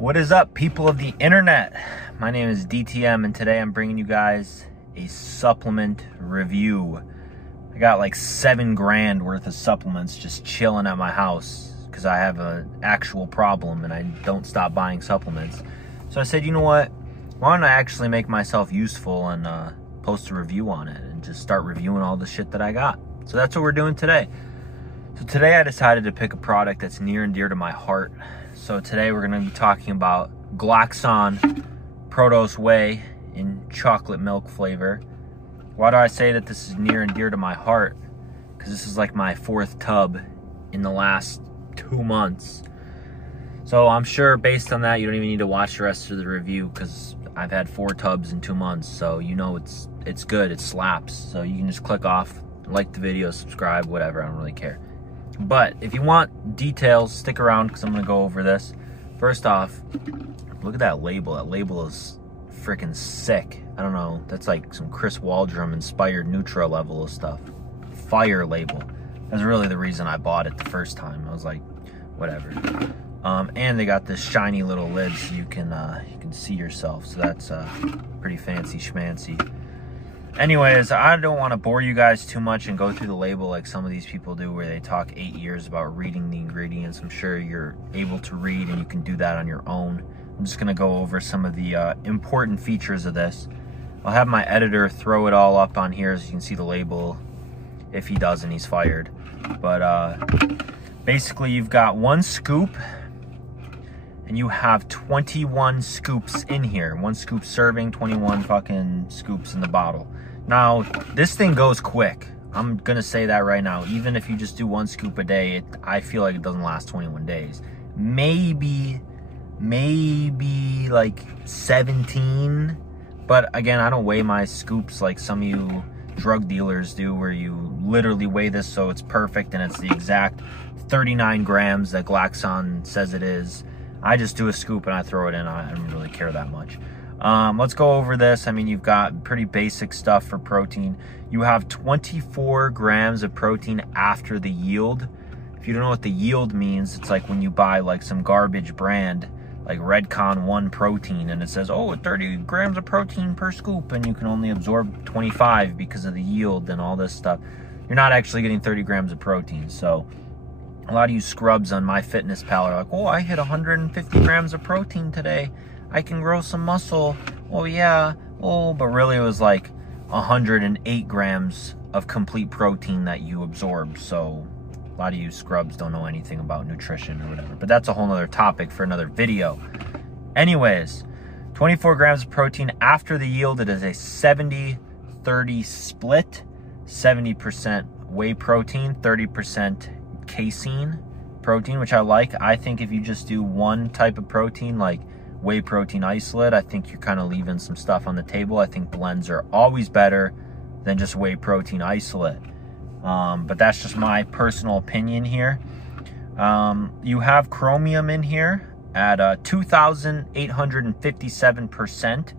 What is up, people of the internet? My name is DTM, and today I'm bringing you guys a supplement review. I got like $7,000 worth of supplements just chilling at my house because I have an actual problem and I don't stop buying supplements. So I said, you know what? Why don't I actually make myself useful and post a review on it and just start reviewing all the shit that I got. So that's what we're doing today. So today I decided to pick a product that's near and dear to my heart. So today we're going to be talking about Glaxon Protos Whey in chocolate milk flavor. Why do I say that this is near and dear to my heart? Because this is like my 4th tub in the last 2 months. So I'm sure based on that you don't even need to watch the rest of the review because I've had 4 tubs in 2 months. So you know it's good, it slaps. So you can just click off, like the video, subscribe, whatever, I don't really care. But if you want details, stick around because I'm going to go over this. First off, look at that label. That label is freaking sick. I don't know. That's like some Chris Waldrum inspired Nutra level of stuff. Fire label. That's really the reason I bought it the first time. I was like, whatever. And they got this shiny little lid so you can see yourself. So that's pretty fancy schmancy. Anyways, I don't want to bore you guys too much and go through the label like some of these people do where they talk 8 years about reading the ingredients. I'm sure you're able to read and you can do that on your own. I'm just going to go over some of the important features of this. I'll have my editor throw it all up on here so you can see the label. If he doesn't, he's fired. But basically you've got 1 scoop and you have 21 scoops in here. 1 scoop serving, 21 fucking scoops in the bottle. Now, this thing goes quick. I'm gonna say that right now. Even if you just do 1 scoop a day, I feel like it doesn't last 21 days. Maybe like 17. But again, I don't weigh my scoops like some of you drug dealers do, where you literally weigh this so it's perfect and it's the exact 39 grams that Glaxon says it is. I just do a scoop and I throw it in. I don't really care that much. Let's go over this. I mean, you've got pretty basic stuff for protein. You have 24 grams of protein after the yield. If you don't know what the yield means, it's like when you buy like some garbage brand, like Redcon 1 protein, and it says, oh, 30 grams of protein per scoop, and you can only absorb 25 because of the yield and all this stuff. You're not actually getting 30 grams of protein. So a lot of you scrubs on MyFitnessPal are like, oh, I hit 150 grams of protein today. I can grow some muscle. Oh, yeah. Oh, but really it was like 108 grams of complete protein that you absorb. So a lot of you scrubs don't know anything about nutrition or whatever. But that's a whole nother topic for another video. Anyways, 24 grams of protein after the yield. It is a 70-30 split. 70% whey protein, 30% casein protein, which I like. I think if you just do one type of protein, like whey protein isolate, I think you're kind of leaving some stuff on the table. I think blends are always better than just whey protein isolate. But that's just my personal opinion here. You have chromium in here at 2,857%,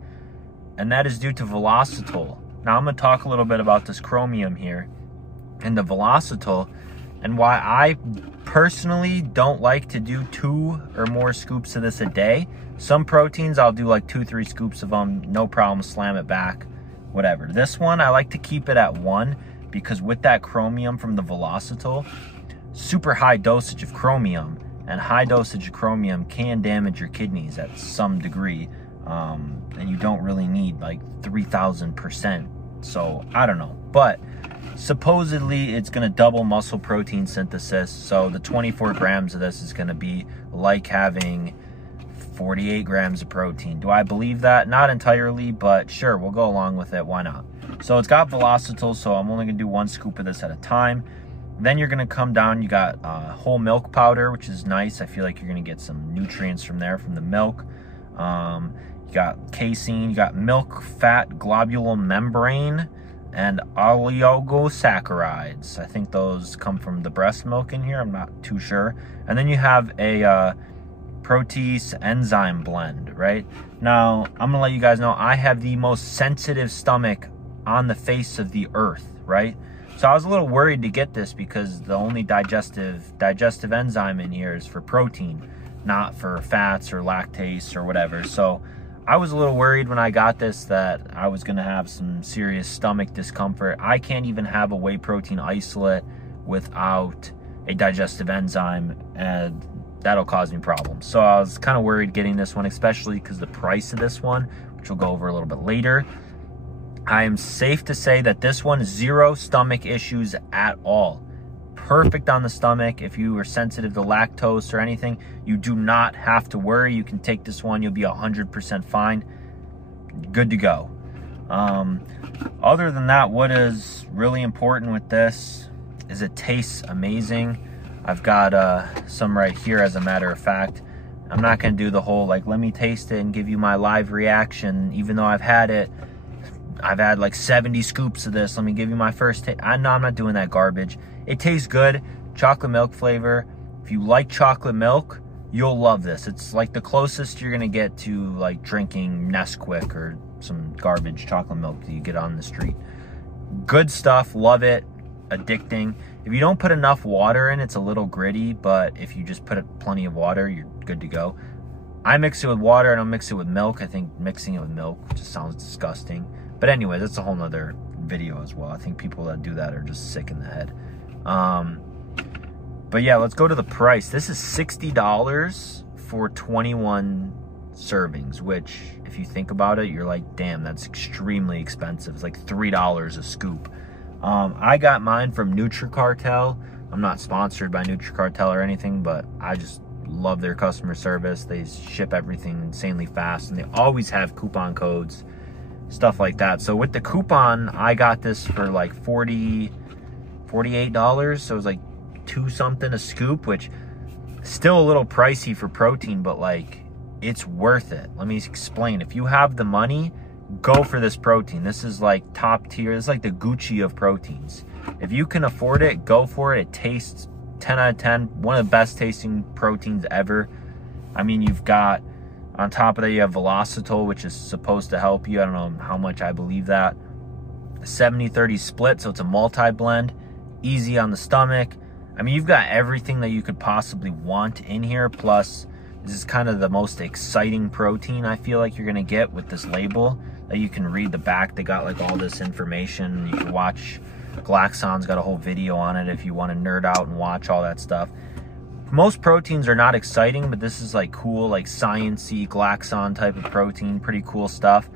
and that is due to velocitol. Now I'm going to talk a little bit about this chromium here and the velocitol, and why I personally don't like to do 2 or more scoops of this a day. Some proteins, I'll do like 2-3 scoops of them, no problem, slam it back, whatever. This one, I like to keep it at 1 because with that chromium from the velocitol, super high dosage of chromium, and high dosage of chromium can damage your kidneys at some degree, and you don't really need like 3,000%. So I don't know, but supposedly it's going to double muscle protein synthesis, so the 24 grams of this is going to be like having 48 grams of protein. Do I believe that? Not entirely, but sure, we'll go along with it. Why not? So it's got velocitol, so I'm only going to do 1 scoop of this at a time. Then you're going to come down, you got whole milk powder, which is nice. I feel like you're going to get some nutrients from there, from the milk. You got casein, you got milk fat globule membrane, and oligosaccharides. I think those come from the breast milk in here. I'm not too sure. And then you have a protease enzyme blend, right? Now, I'm gonna let you guys know I have the most sensitive stomach on the face of the earth, right? So I was a little worried to get this because the only digestive enzyme in here is for protein. not for fats or lactase or whatever. So I was a little worried when I got this that I was gonna have some serious stomach discomfort. I can't even have a whey protein isolate without a digestive enzyme, and that'll cause me problems. So I was kind of worried getting this one, especially because the price of this one, which we'll go over a little bit later. I am safe to say that this one, 0 stomach issues at all. Perfect on the stomach. If you are sensitive to lactose or anything, you do not have to worry. You can take this one, you'll be 100% fine. Good to go. Other than that, what is really important with this is it tastes amazing. I've got some right here, as a matter of fact. I'm not going to do the whole, like, let me taste it and give you my live reaction, even though I've had it. I've had like 70 scoops of this. Let me give you my first taste. No, I'm not doing that garbage. It tastes good. Chocolate milk flavor. If you like chocolate milk, you'll love this. It's like the closest you're going to get to like drinking Nesquik or some garbage chocolate milk that you get on the street. Good stuff. Love it. Addicting. If you don't put enough water in, it's a little gritty, but if you just put plenty of water, you're good to go. I mix it with water. I don't mix it with milk. I think mixing it with milk just sounds disgusting. But anyway, that's a whole nother video as well. I think people that do that are just sick in the head. But yeah, let's go to the price. This is $60 for 21 servings, which if you think about it, you're like, damn, that's extremely expensive. It's like $3 a scoop. I got mine from NutriCartel. I'm not sponsored by NutriCartel or anything, but I just love their customer service. They ship everything insanely fast, and they always have coupon codes, stuff like that. So with the coupon, I got this for like $48. So it was like $2 something a scoop, which still a little pricey for protein, but like it's worth it. Let me explain. If you have the money, go for this protein. This is like top tier. This is like the Gucci of proteins. If you can afford it, go for it. It tastes 10 out of 10. One of the best tasting proteins ever. I mean, you've got, on top of that, you have Velocitol, which is supposed to help you. I don't know how much I believe that. 70-30 split, so it's a multi-blend. Easy on the stomach. I mean, you've got everything that you could possibly want in here. Plus, this is kind of the most exciting protein I feel like you're going to get with this label. That you can read the back. They got like all this information. You can watch. Glaxon's got a whole video on it if you want to nerd out and watch all that stuff. Most proteins are not exciting, but this is like cool, like science-y Glaxon type of protein. Pretty cool stuff.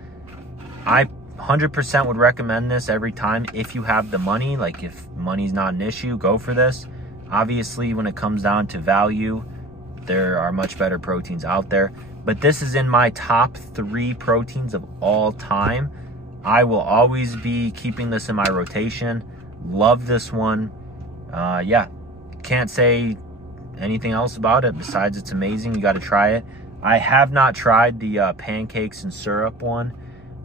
I 100% would recommend this every time if you have the money. Like if money's not an issue, go for this. Obviously, when it comes down to value, there are much better proteins out there. But this is in my top 3 proteins of all time. I will always be keeping this in my rotation. Love this one. Yeah, can't say anything else about it besides it's amazing. You got to try it. I have not tried the pancakes and syrup one.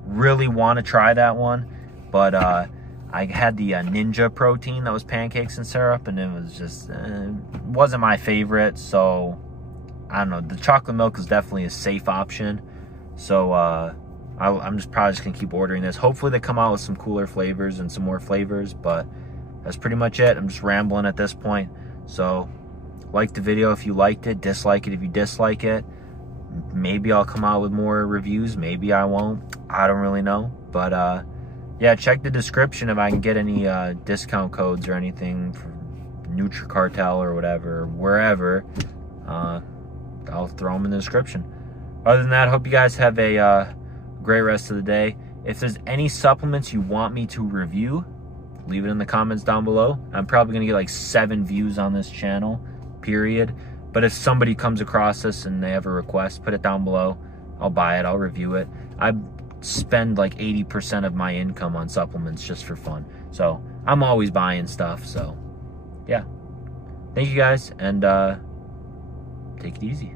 Really want to try that one, but I had the Ninja protein that was pancakes and syrup, and it was just wasn't my favorite. So I don't know. The chocolate milk is definitely a safe option. So I'm just probably just gonna keep ordering this. Hopefully they come out with some cooler flavors and some more flavors, but that's pretty much it. I'm just rambling at this point. So like the video if you liked it, dislike it if you dislike it. Maybe I'll come out with more reviews, maybe I won't. I don't really know. But yeah, check the description if I can get any discount codes or anything for NutriCartel or whatever, wherever. I'll throw them in the description. Other than that, I hope you guys have a great rest of the day. If there's any supplements you want me to review, leave it in the comments down below. I'm probably gonna get like 7 views on this channel, period. But if somebody comes across this and they have a request, put it down below. I'll buy it, I'll review it. I spend like 80% of my income on supplements just for fun. So I'm always buying stuff, so yeah. Thank you guys, and take it easy.